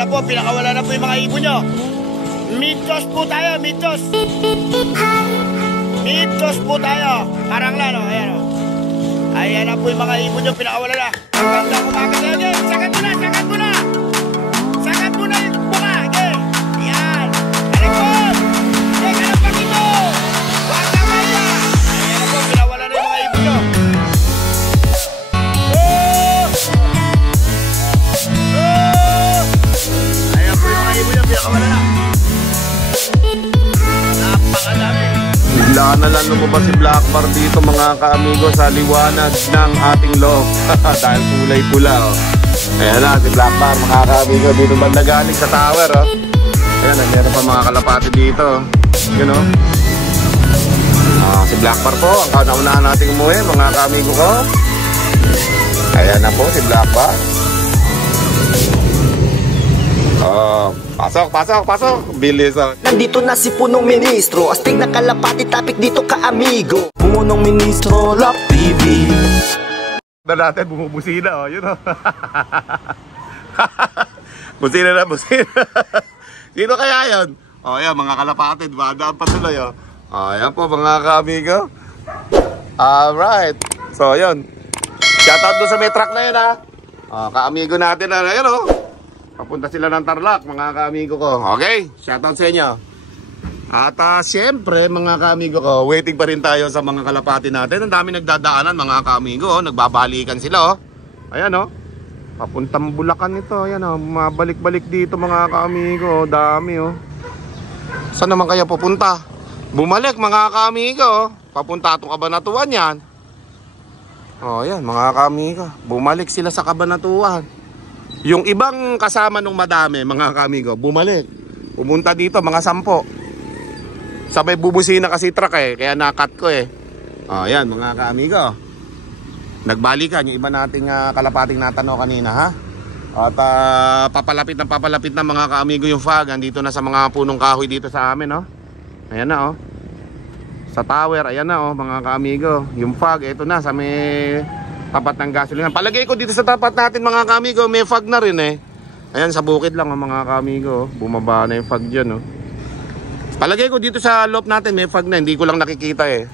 ayan na po, pinakawala na po yung mga ibon nyo. Mitos po tayo, mitos. Mitos po tayo. Parang lang, no? Ayan, no? Ayan na po yung mga ibon nyo, pinakawala na. Ang ganda kumakas na yun. Sagat mo na, sagat mo na. Sagat mo na yung buka. Okay. Ayan. Alikod. Teka ng pagito. Huwag na kaya. Ayan na po, pinakawala na yung mga ibon nyo. Ayan po yung mga ibon nyo, pinakawala na. Napakadami. Bigla na lang lumabas si Black Bar dito mga ka-amigo sa liwanag ng ating loob. Dahil kulay pula, oh. Ayan na si Black Bar mga ka-amigo. Dito ba nagaling sa tower, oh. Ayan na, meron pa mga kalapati dito. Yun, oh. Si Black Bar po, ang kauna-unahan natin umuwi mga ka-amigo ko. Ayan na po si Black Bar. Pasok. Bilis, oh. Nandito na si Punong Ministro, astig na kalapati, topic dito ka-amigo. Punong Ministro, Love TV. Na natin, bumubusina, oh. Yun, oh. Busina na. Sino kaya yun? Oh, yan, mga kalapati, badaan pa tuloy, oh. Ayan po, mga ka-amigo. Alright. So, yun. Shoutout doon sa may truck na yun, ha. Ka-amigo natin, ayan, oh. Papunta sila ng Tarlac, mga ka-amigo ko. Okay, shoutout sa inyo. At syempre, mga ka-amigo ko, waiting pa rin tayo sa mga kalapati natin. Ang dami nagdadaanan, mga ka-amigo, oh. Nagbabalikan sila, oh. Ayan, oh. Papuntang Bulacan ito. Ayan, oh. Mabalik-balik dito, mga ka-amigo. Dami, oh. Saan naman kaya pupunta? Bumalik, mga ka-amigo, oh. Papunta itong Cabanatuan yan. Oh, ayan, mga ka-amigo. Bumalik sila sa Cabanatuan. Yung ibang kasama nung madami, mga ka-amigo, bumalik. Pumunta dito, mga 10. Sabay bubusina kasi truck, eh. Kaya nakat ko, eh. Ayan, mga ka-amigo. Nagbalikan yung iba nating kalapating natanong kanina, ha? At papalapit na mga ka-amigo yung fog. Andito na sa mga punong kahoy dito sa amin, oh. Ayan na, oh. Sa tower, ayan na, oh, mga ka-amigo. Yung fog, ito na sa may tapat ng gasolina. Palagay ko dito sa tapat natin, mga ka-amigo, may fog na rin, eh. Ayan, sa bukid lang, mga ka-amigo, oh. Bumaba na yung fog dyan, oh. Palagay ko dito sa loob natin, may fog na. Hindi ko lang nakikita, eh.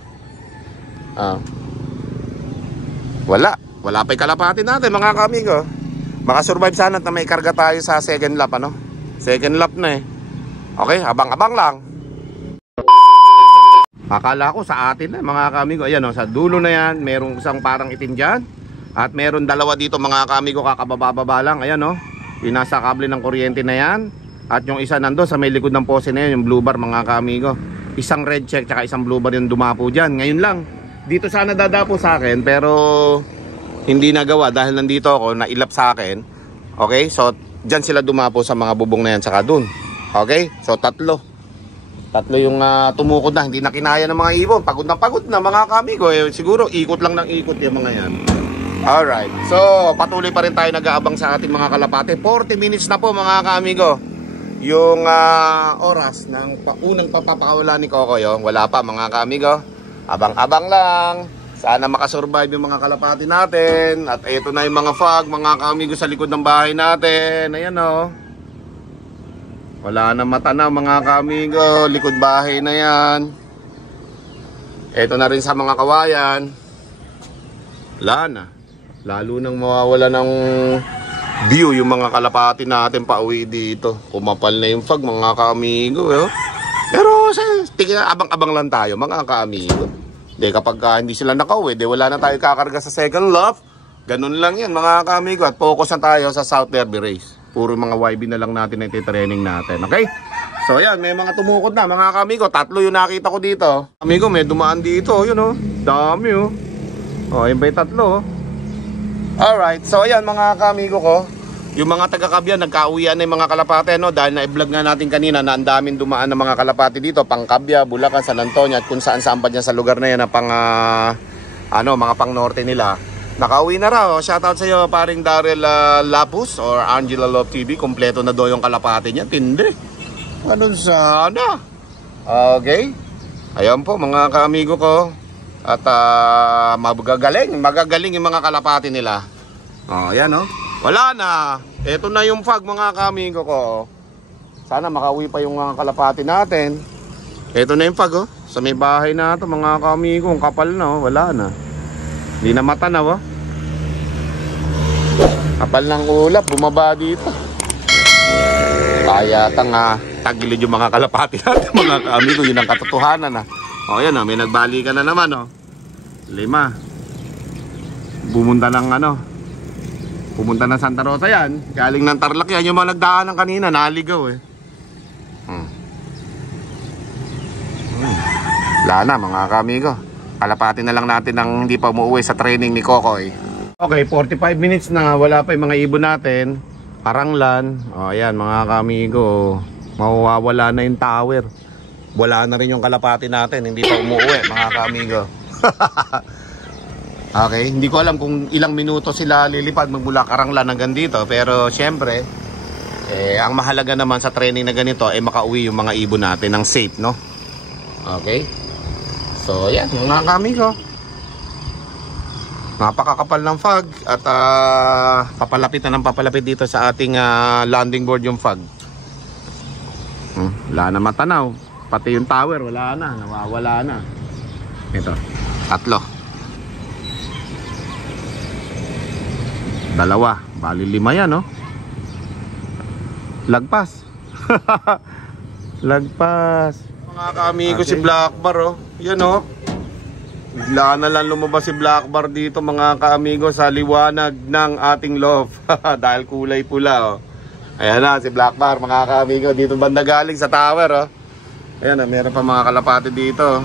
Wala pa yung kalapati natin, mga ka-amigo. Makasurvive sana na may karga tayo sa second lap, ano? Second lap na, eh. Okay, abang-abang lang. Akala ko sa atin na, mga ka-amigo. Ayan, oh, sa dulo na yan, merong isang parang itim dyan. At meron dalawa dito, mga ka-amigo, kakababa lang. Ayan, oh, yung nasa kable ng kuryente na yan. At yung isa nando sa may likod ng pose na yan, yung blue bar, mga ka-amigo. Isang red check, tsaka isang blue bar yung dumapo dyan. Ngayon lang, dito sana dadapo sa akin, pero hindi nagawa dahil nandito ako, nailap sa akin. Okay, so dyan sila dumapo sa mga bubong na yan, tsaka dun. Okay, so tatlo yung tumukod na, hindi na kinaya ng mga ibon. Pagod na mga ka-amigo, eh. Siguro ikot lang ng ikot yung mga yan. Alright, so patuloy pa rin tayo nag-aabang sa ating mga kalapate. 40 minutes na po, mga ka-amigo, yung oras ng unang papapakawala ni Kokoy, oh. Wala pa, mga ka-amigo. Abang-abang lang. Sana makasurvive yung mga kalapati natin. At ito na yung mga fog, mga ka-amigo, sa likod ng bahay natin. Ayan, oh. Wala na mata na, mga ka-amigo. Likod bahay na yan. Ito na rin sa mga kawayan. Wala na. Lalo nang mawawala ng view yung mga kalapati natin pa uwi dito. Kumapal na yung fog, mga ka-amigo, eh. Pero abang-abang lang tayo, mga ka-amigo. Kapag hindi sila nakauwi, wala na tayo kakarga sa second lap. Ganun lang yan, mga ka-amigo. At focus na tayo sa South Derby Race. Puro mga YB na lang natin na iti-training natin, okay? So yan, may mga tumukod na, mga ka-amigo. 3 yung nakita ko dito. Amigo, may dumaan dito, yun, oh. Dami, oh. Oh, yun ba yung 3, oh. Alright, so yan, mga ka-amigo ko. Yung mga taga-Kabyan, nagkauwian na yung mga kalapate, no? Dahil na-vlog nga natin kanina na ang daming dumaan ng mga kalapate dito, pang Kabya, Bulacan, San Antonio, at kung saan-saan pa dyan sa lugar na yan na pang, mga pang norte nila. Nakauwi na raw. Shoutout sa iyo, paring Daryl Lapus or Angela Love TV. Kompleto na do yung kalapate niya. Tindi. Ganun sana. Okay. Ayan po, mga ka-amigo ko. At magagaling yung mga kalapate nila. Oh, ayan, oh. Wala na. Ito na yung fog mga kamigo ko. Sana makauwi pa yung mga kalapati natin. Ito na yung fog oh. Sa may bahay na ito mga kamigo. Ang kapal na oh. Wala na. Hindi na matanaw oh. Kapal ng ulap. Bumaba dito. Kaya tagilid yung mga kalapati natin mga kamigo. Yun ang katotohanan na. O yan oh. May nagbalikan na naman oh. 5. Bumunta ng pumunta ng Santa Rosa yan. Galing ng Tarlac yan. Yung mga nagdaanan kanina, naligaw eh. Wala na mga kamigo. Kalapati na lang natin ang hindi pa umuwi sa training ni Kokoy. Okay, 45 minutes na. Wala pa yung mga ibon natin. Paranglan. O ayan mga kamigo. Mawawala na yung tower. Wala na rin yung kalapati natin. Hindi pa umuwi mga kamigo. Okay, hindi ko alam kung ilang minuto sila lilipad magmula Karanglan hanggang dito. Pero syempre, ang mahalaga naman sa training na ganito ay makauwi yung mga ibon natin ng safe, no? Okay? So, yan, mga kamigo. Napakakapal ng fog at papalapit na ng papalapit dito sa ating landing board yung fog. Wala na matanaw. Pati yung tower, wala na. Nawawala na. Ito, 3. 2, bali 5 yan, no? Lagpas. Lagpas. Mga kamigo si Blackbar, oh. Yan, oh. Bigla na lang lumabas si Blackbar dito, mga kaamigo, sa liwanag ng ating love. Dahil kulay pula, oh. Ayan na, si Blackbar, mga kaamigo. Dito banda galing sa tower, oh. Ayan na, meron pa mga kalapati dito.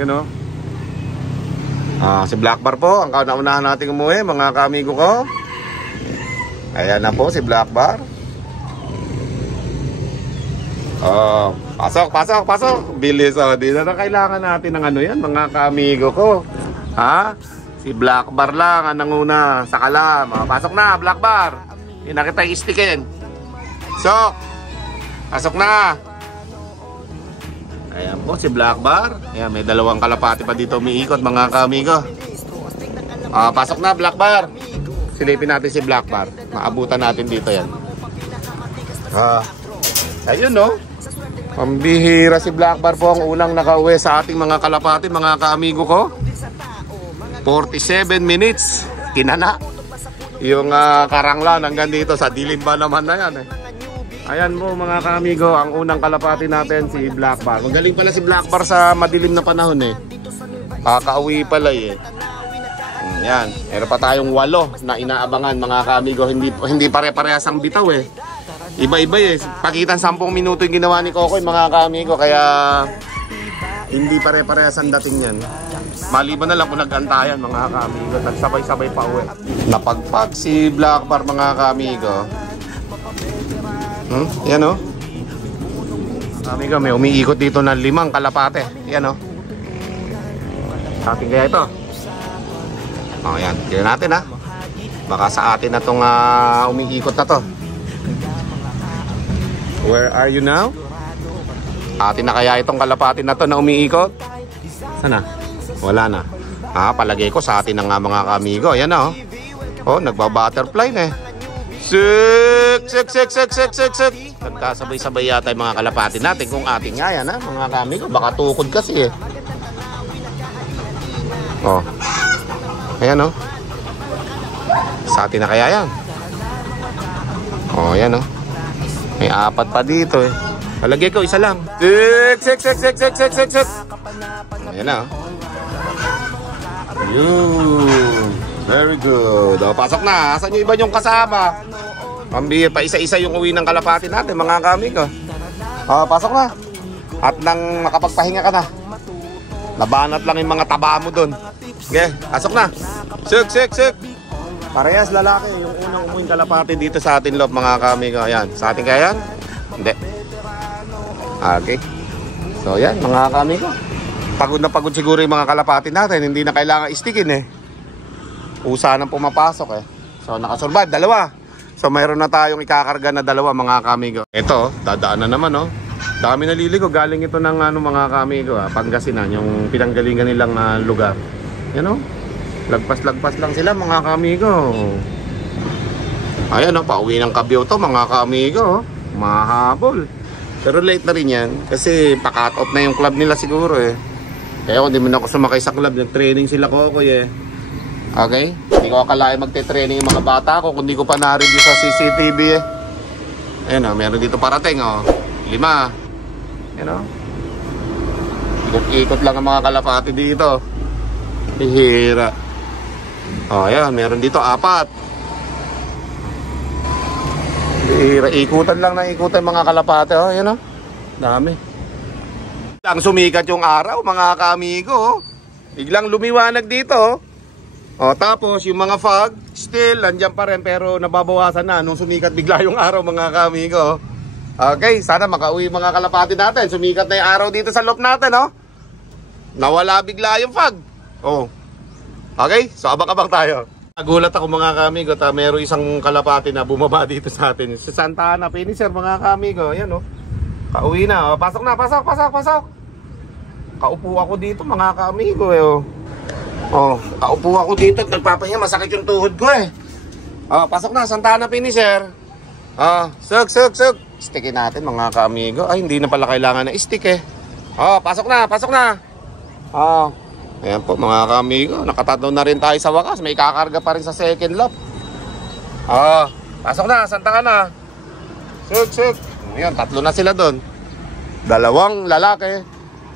Yan, oh. Si Blackbar po, ang kauna-unahan natin umuwi, mga kaamigo ko. Ayan na po si Blackbar. Pasok. Bilis, oh. Di na kailangan natin ng yan, mga kaamigo ko. Ha? Si Blackbar lang ang nanguna sa kalam. Pasok na, Blackbar. Hindi na kita istikin. Sok. Pasok na. Ayan po si Blackbar. Ayan, may 2 kalapati pa dito umiikot, mga kaamigo. Pasok na, Blackbar. Silipin natin si Blackbar. Maabutan natin dito yan. Ayun, no? Pambihira si Blackbar po ang unang nakauwi sa ating mga kalapati, mga kaamigo ko. 47 minutes. Kinana. Yung Karanglan hanggang dito sa dilim ba naman na yan eh. Ayan po mga kaamigo, ang unang kalapati natin si Blackbar. Magaling pala si Blackbar sa madilim na panahon eh. Kakauwi pala eh. Yan, meron pa tayong 8 na inaabangan, mga kaamigo. Hindi pare-parehas ang bitaw eh. Iba-iba eh. Pakitan 10 minuto yung ginawa ni Kokoy, mga kaamigo. Kaya hindi pare-parehas ang dating yan. Maliban na lang kung nag-antayan, mga kaamigo. Nagsabay-sabay pa uwi. Napagpag si Blackbar, mga kaamigo. Yan o. Kaamigo, may umiikot dito na 5 kalapate. Yan o. Ating kaya ito. Yan, tignan natin ha. Baka sa atin na itong umiikot na to. Where are you now? Atin na kaya itong kalapati na to na umiikot? Sana? Wala na. Palagay ko sa atin na nga, mga kaamigo. Ayan na oh. Nagba-butterfly na eh. Sik. Nagkasabay-sabay yata yung mga kalapati natin. Kung atin nga yan ha, mga kaamigo. Baka tukod kasi eh. Ayan, sa atin na kaya yan. Ayan, may 4 pa dito eh. Palagay ko, isa lang. Sik. Ayan na, Yun. Very good. Pasok na. Asan yung iba yung kasama? Pambihir pa, isa-isa yung uwi ng kalapati natin, mga kamigo. Pasok na. At nang makapagpahinga ka na. Nabanat lang yung mga taba mo dun. Okay, pasok na. Sik. Parehas lalaki. Yung unang umuwing kalapati dito sa atin loob, mga kamigo. Ayan, sa atin kaya yan? Hindi. Okay. So yan, mga kamigo. Pagod na pagod siguro yung mga kalapati natin. Hindi na kailangan istikin eh. Usa nang pumapasok eh. So nakasurvive, 2. So mayroon na tayong ikakarga na 2, mga kamigo. Ito, dadaan na naman Dami naliligo. Galing ito ng mga kamigo Pangasinan, yung pinanggalingan nilang lugar. Yan Lagpas-lagpas lang sila, mga kamigo. Ayan o, pauwi ng Kabyaw to mga kaamigo. Mahabol. Pero late na rin yan. Kasi pa-cut off na yung club nila siguro eh. Kaya ako, hindi mo na ako sumakay sa club. Nag-training sila Kokoy eh. Okay? Hindi ko akalain magte-training yung mga bata ko kung hindi ko pa na-review sa CCTV eh. Ayan o, meron dito parating o. 5. Ayan o. Ikot lang ang mga kalapati dito. Hihira. O, ayan, meron dito 4. Hihira, ikutan lang na ikutan mga kalapati o. Ayan o, dami. Biglang sumikat yung araw mga kaamigo. Biglang lumiwanag dito. O tapos yung mga fog still nandiyan pa rin pero nababawasan na nung sumikat bigla yung araw mga kaamigo. Okay, sana makauwi mga kalapati natin. Sumikat na yung araw dito sa loop natin, no? Nawala bigla yung fog. Oh. Okay, so abang-abang tayo. Nagulat ako mga kaamigo, meron isang kalapati na bumaba dito sa atin. Sa Santa Ana, finisher mga kaamigo. Ayan, oh. Kauwi na. Oh, pasok na, pasok. Kaupo ako dito mga kaamigo eh. Oh, kaupo ako dito at nagpapahinga, masakit yung tuhod ko eh. Oh, pasok na, Santa Ana finisher. Oh, sug. Stickin natin mga kaamigo. Ay, hindi na pala kailangan na stick eh. Oh, pasok na. Oh, ayan po mga kaamigo, nakatataw na rin tayo sa wakas. May kakarga pa rin sa second lap. Oh, pasok na, Santa Ana. Sug. Ayan, 3 na sila doon. 2 lalaki,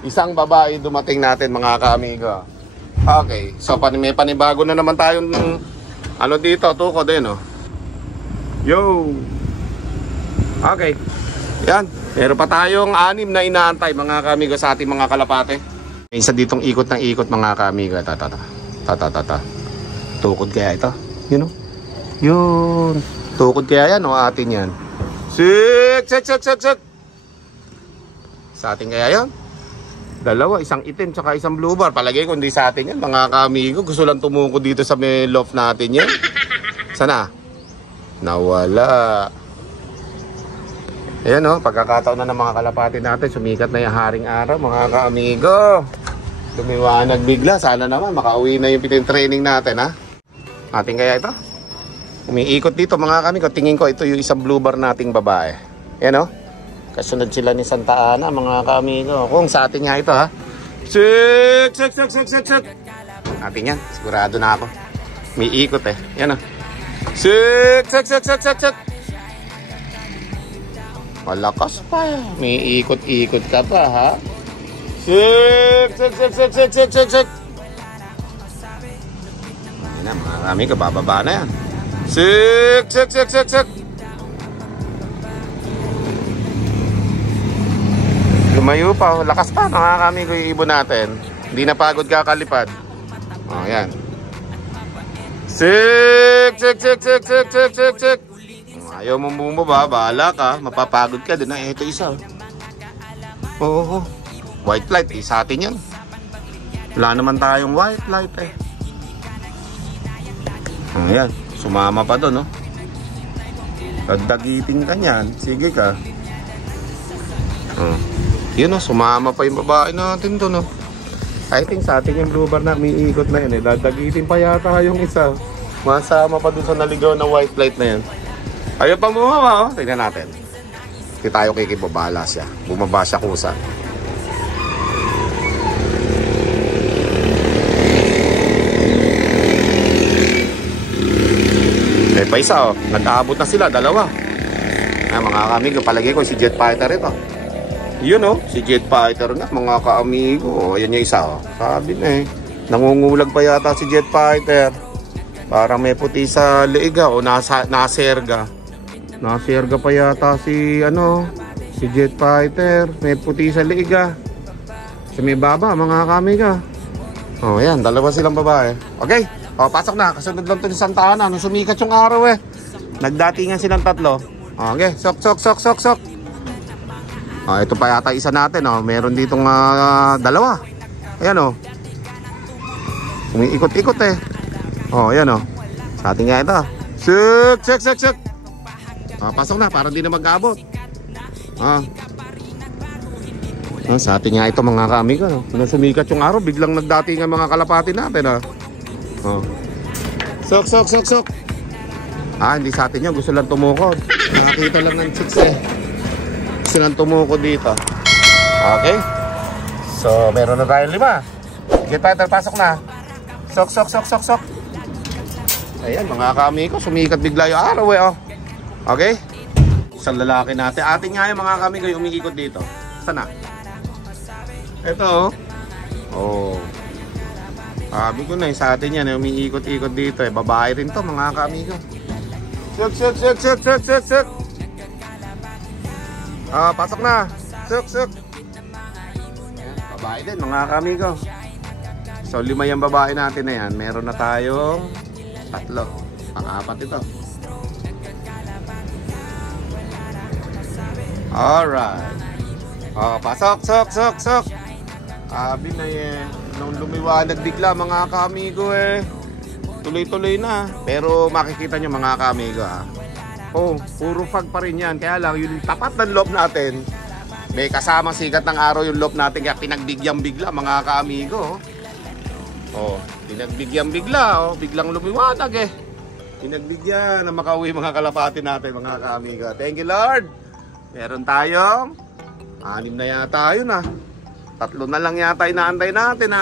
1 babae dumating natin mga kaamigo. Okay, so may panibago na naman tayong ano dito, tuko din oh. Yo. Okay. Yan, meron pa tayong 6 na inaantay mga kaamigo sa ating mga kalapate. May isa ditong ikot ng ikot mga kaamigo. Tukod kaya ito? You know? Yun. Tukod kaya yan o atin yan? Sik. Sa atin kaya yan? 2, isang itim tsaka isang blue bar. Palagay ko hindi sa atin yan mga kaamigo. Gusto lang tumuko dito sa may loft natin yan. Sana? Nawala. Ayan o, pagkakataon na ng mga kalapati natin. Sumikat na yung haring araw mga kaamigo. Lumiwanag bigla. Sana naman makauwi na yung training natin ha. Ating kaya ito? Umiikot dito mga kaamigo. Tingin ko ito yung isang blue bar nating babae. Ayan o. Kasunod sila ni Santa Ana mga kaamigo. Kung sa atin nga ito ha. Sik. Atin yan. Sigurado na ako. May ikot eh. Yan o. Sik. Malakas pa. May ikot-ikot ka pa ha. Sik. Ayan na mga kaamigo. Bababa na yan. Sik. Lumayo pa, lakas pa mga kaamigo yung ibon natin. Hindi na pagod kakalipad. Oh, yan. Sik. Ayaw mong bumaba, bahala ka. Mapapagod ka din. Ito isa. Oh. White light, sa atin yan. Wala naman tayong white light eh. Oh, yan. Sumama pa doon, no? Dagdagitin ka niyan. Sige ka. Oh. Yun o, sumama pa yung babae natin doon o. I think sa atin yung blue bar na umiikot na yun eh. Dadagitin pa yata yung isa. Masama pa doon sa naligaw na white light na yan. Ayaw pang bumaba o. Tignan natin. Hindi tayo kikibabala siya. Bumaba siya kusa. Eh pa isa o. Nag-aabot na sila, 2. Mga kaamigo, palagi ko si Jet Fighter ito. Yun o, si Jet Fighter na mga kaamigo. Ayan yung isa o. Sabi na eh. Nangungulag pa yata si Jet Fighter. Parang may puti sa leeg o naserga. Naserga pa yata si si Jet Fighter. May puti sa leeg sa may baba mga kaamigo. O yan, 2 silang babae. Okay, o pasok na. Kasunod lang ito ni Santa Ana. Nung sumikat yung araw eh. Nagdatingan silang 3. Okay, sok. Ito pa yata isa natin meron ditong 2. Ayan o. Umiikot-ikot eh. Ayan o. Sa atin nga ito. Sik. Pasok na para di na mag-abot. Sa atin nga ito mga kaamigo. Nung sumikat yung araw, biglang nagdatingan mga kalapati natin Sok. Hindi sa atin yun. Gusto lang tumukod. Nakakita lang ng chicks eh. Gusto lang tumukod dito. Okay. So, meron na tayo 5. Jet Fighter, pasok na. Sok. Ayan, mga kami ko. Sumikat bigla yung araw eh, oh. Okay. Isang lalaki natin. Atin nga yung mga kami ko yung umiikot dito. Saan na? Ito, oh. Sabi ko na, sa atin yan, umiikot-ikot dito eh. Babae rin to, mga kami ko. Suk. Pasok na. Suk. Babae din, mga kami ko. So, 5 yung babae natin na yan. Meron na tayong 3. Pang-4 ito. Alright. Pasok. Sabi na eh. Nung lumiwanag bigla, mga kamigo eh. Tuloy-tuloy na. Pero makikita nyo, mga kamigo puro fog pa rin yan. Kaya lang, yung tapat ng loob natin, may kasamang sikat ng araw yung loob natin. Kaya pinagbigyan bigla, mga kamigo. Pinagbigyan bigla. Biglang lumiwanag eh. Pinagbigyan na makauwi mga kalapati natin, mga kamigo. Thank you, Lord. Meron tayong 6 na yata yun 3 na lang yata inaantay natin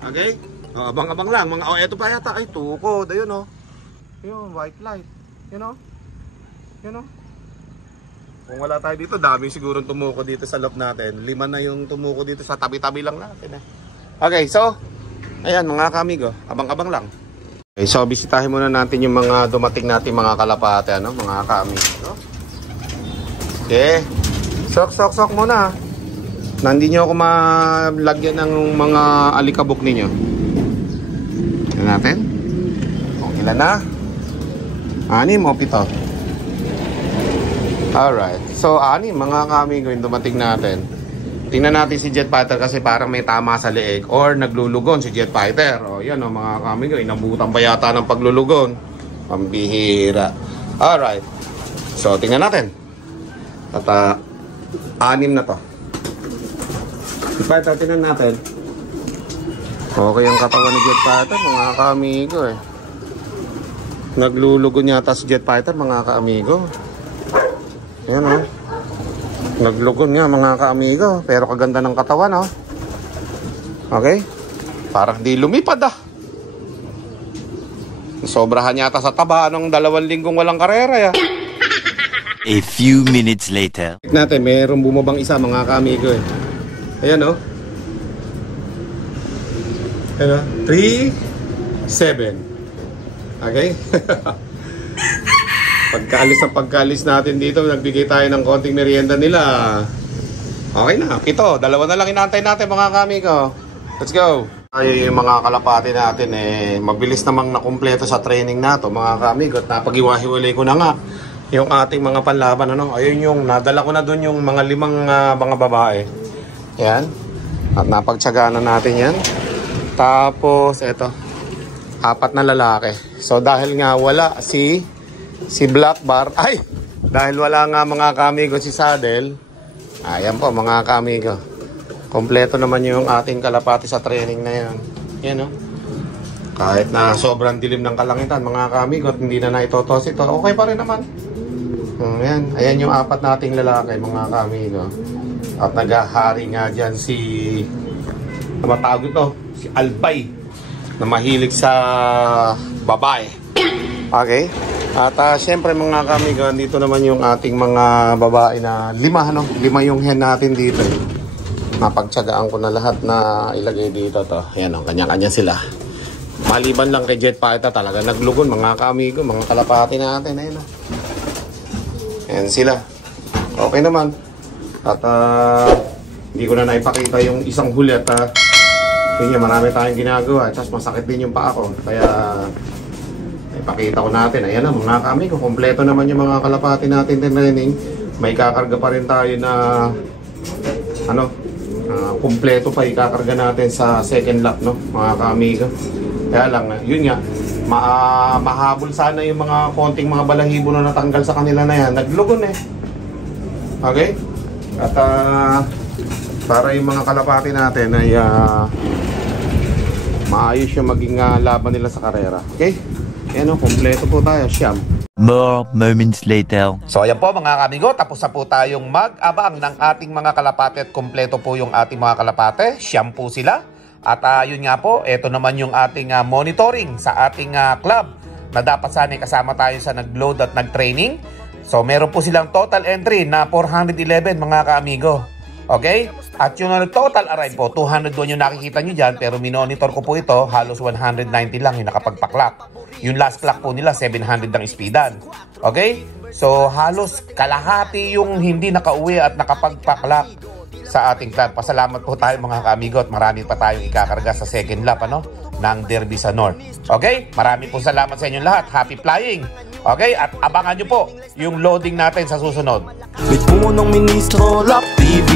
Okay? Abang-abang lang. Eto pa yata. Ay, tukod. Ayun Yun, white light. Yun Kung wala tayo dito, dami siguro tumuko dito sa loob natin. 5 na yung tumuko dito sa tabi-tabi lang natin Okay, so ayan mga kamigo. Abang-abang lang. Okay, so bisitahin muna natin yung mga dumating natin mga kalapate, mga kamigo. Okay. Sok muna. Hindi nyo ako malagyan ng mga alikabok ninyo. Tignan natin. Kung ilan na. 6 o 7. Alright. So 6 mga kamigo yung dumating natin. Tingnan natin si Jet Fighter kasi parang may tama sa leeg. Or naglulugon si Jet Fighter. Yan mga kamigo. Inabutan pa yata ng paglulugon. Pambihira. Alright. So tingnan natin. At 6 na to. Fighter, tingnan natin. Okay ang katawan ni Jet Fighter, mga ka-amigo Naglulugon yata si Jet Fighter, mga ka-amigo. Ayan Naglugon nga, mga ka-amigo. Pero kaganda ng katawan, Okay? Parang di lumipad, Sobrahan yata sa taba ng 2 linggong walang karera, A few minutes later. Natin, mayroong bumabang isa, mga ka-amigo Ayan 3, 7. Okay? Pagkaalis natin dito, nagbigay tayo ng konting merienda nila. Okay na, 7. 2 na lang inaantay natin, mga kamigo. Let's go! Ay, mga kalapati natin mabilis namang nakumpleto sa training nato, mga kamigo. At napag-iwahiwalay ko na nga yung ating mga panlaban. Ayun yung nadala ko na dun yung mga 5 mga babae. Yan. At napagtsagaan na natin yan. Tapos, eto. 4 na lalaki. So, dahil nga wala si Black Bar. Ay! Dahil wala nga mga kamigo si Saddle. Ayan po mga kamigo. Kompleto naman yung ating kalapati sa training na yan. Yan Kahit na sobrang dilim ng kalangitan mga kamigo at hindi na naitotos ito, okay pa rin naman. Ayan yung 4 nating lalaki mga kamigo. At naghahari nga dyan si matawag ito, si Albay na mahilig sa babae. Okay? At syempre mga kamigo, dito naman yung ating mga babae na 5 5 yung hen natin dito. Napagtsagaan ko na lahat na ilagay dito to. Ayan kanya-kanya sila. Maliban lang kay Jet Fighter, talaga naglugon mga kamigo, mga kalapati natin. Ayan sila. Okay naman. At hindi ko na naipakita yung isang huli at yun nga, marami tayong ginagawa. Tapos masakit din yung paa ko. Kaya ipakita ko natin. Ayan mga kamigo, kompleto naman yung mga kalapati natin training. May kakarga pa rin tayo na kompleto pa ikakarga natin sa second lap mga kamigo. Kaya lang, yun nga, mahabol sana yung mga konting mga balahibo na natanggal sa kanila na yan. Naglugon Okay? At para yung mga kalapati natin ay maayos yung maging laban nila sa karera. Okay? Ayan kompleto po tayo, siyam. More moments later. So ayan po mga kamigo, tapos na po tayong mag-abang ng ating mga kalapate at kompleto po yung ating mga kalapate. Siyam po sila. At yun nga po, ito naman yung ating monitoring sa ating club na dapat sana kasama tayo sa nag-load at nag-training. So meron po silang total entry na 411 mga kaamigo. Okay? At yung total arrive po, 201 yung nakikita nyo dyan, pero minonitor ko po ito, halos 190 lang yung nakapagpaklak. Yung last clock po nila, 700 ang speedan. Okay? So halos kalahati yung hindi nakauwi at nakapagpaklak sa ating club. Pasalamat po tayo mga kaamigo at marami pa tayong ikakarga sa second lap ng Derby sa North. Okay? Marami po salamat sa inyong lahat. Happy flying! Okay? At abangan nyo po yung loading natin sa susunod. May punong ministro, Love TV.